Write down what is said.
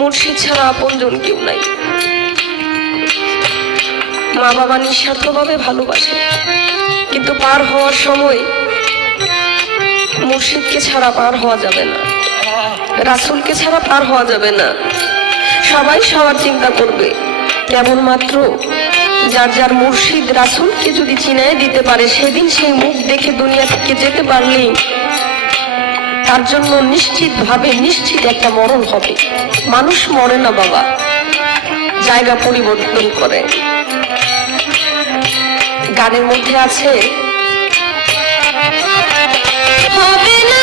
মুর্শিদ ছাড়া আপনজন কেউ নাই। মা বাবা নিঃস্বার্থভাবে ভালোবাসে, কিন্তু পার হওয়ার সময় মুর্শিদকে ছাড়া পার হওয়া যাবে না, রাসূলকে ছাড়া পার হওয়া যাবে না। সবাই সবার চিন্তা করবে, কেবলমাত্র যার যার মুর্শিদ রাসূলকে যদি চিনায় দিতে পারে, সেদিন সেই মুখ দেখে দুনিয়া থেকে যেতে পারলেই তার জন্য নিশ্চিত একটা মরণ হবে। মানুষ মরে না বাবা, জায়গা পরিবর্তন করে। গানের মধ্যে আছে, হবে না